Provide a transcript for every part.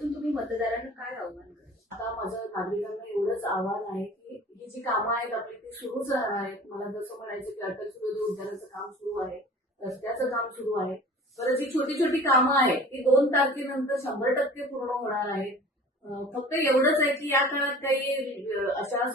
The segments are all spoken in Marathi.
माध्यमातून तुम्ही मतदारांना काय आव्हान आता माझं नागरिकांना एवढंच आव्हान आहे की ही जी कामं आहेत आपली ती सुरूच राहणार आहेत. मला जसं म्हणायचं की अटल सुरू उद्यानाचं काम सुरू आहे रस्त्याचं काम सुरू आहे. परत जी छोटी छोटी कामं आहेत ती दोन तारखेनंतर शंभर टक्के पूर्ण होणार आहेत. फक्त एवढंच आहे की या काळात काही अशा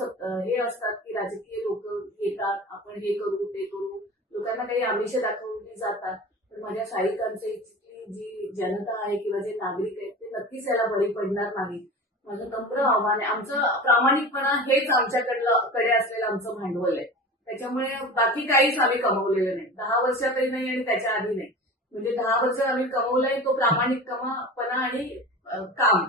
हे असतात की राजकीय लोक येतात आपण हे करू ते करू. लोकांना काही आमिष दाखवली जातात. तर माझ्या साहित्यांचं इथली जी जनता आहे किंवा जे नागरिक आहेत ते नक्कीच याला बळी पडणार नाही माझं नम्र आव्हान आहे. आमचं प्रामाणिकपणा हेच आमच्याकडलं कडे असलेलं आमचं भांडवल आहे. त्याच्यामुळे बाकी काहीच आम्ही कमवलेलं नाही. दहा वर्षातही नाही आणि त्याच्या आधी नाही. म्हणजे दहा वर्ष आम्ही कमवलंय तो प्रामाणिकपणा आणि काम.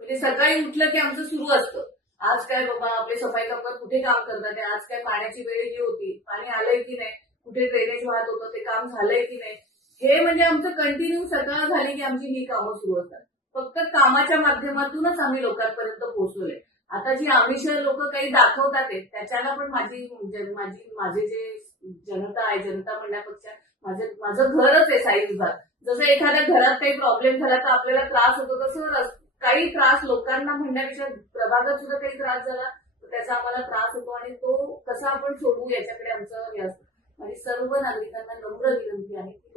म्हणजे सकाळी उठलं की आमचं सुरू असतं. आज काय बाबा आपले सफाई कामगार कुठे काम करतात? आज काय पाण्याची वेळ ही होती. पाणी आलंय की नाही? कुठे ड्रेनेज वाहत होतं? ते काम झालंय की नाही? हे म्हणजे आमचं कंटिन्यू सकाळ झाली की आमची ही कामं सुरू असतात. फक्त कामाच्या माध्यमातूनच आम्ही लोकांपर्यंत पोहोचलोय. आता जी आमिष लोक काही दाखवतात त्याच्याला पण माझी म्हणजे माझी माझे जे जनता आहे जनता म्हणण्यापेक्षा माझं माझं घरच आहे साई भाग जसं एखाद्या घरात काही प्रॉब्लेम झाला तर आपल्याला त्रास होतो तसं काही त्रास लोकांना म्हणण्यापेक्षा प्रभागात सुद्धा काही त्रास झाला तर त्याचा आम्हाला त्रास होतो आणि तो कसा आपण सोडवू याच्याकडे आमचं हे असतं. आणि सर्व नागरिकांना नम्र विनंती आहे की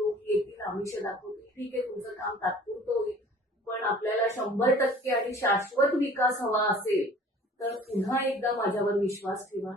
आमिष दाखवतील ठीक आहे तुमचं काम तात्पुरतं होईल. पण आपल्याला शंभर टक्के आणि शाश्वत विकास हवा असेल तर पुन्हा एकदा माझ्यावर विश्वास ठेवा.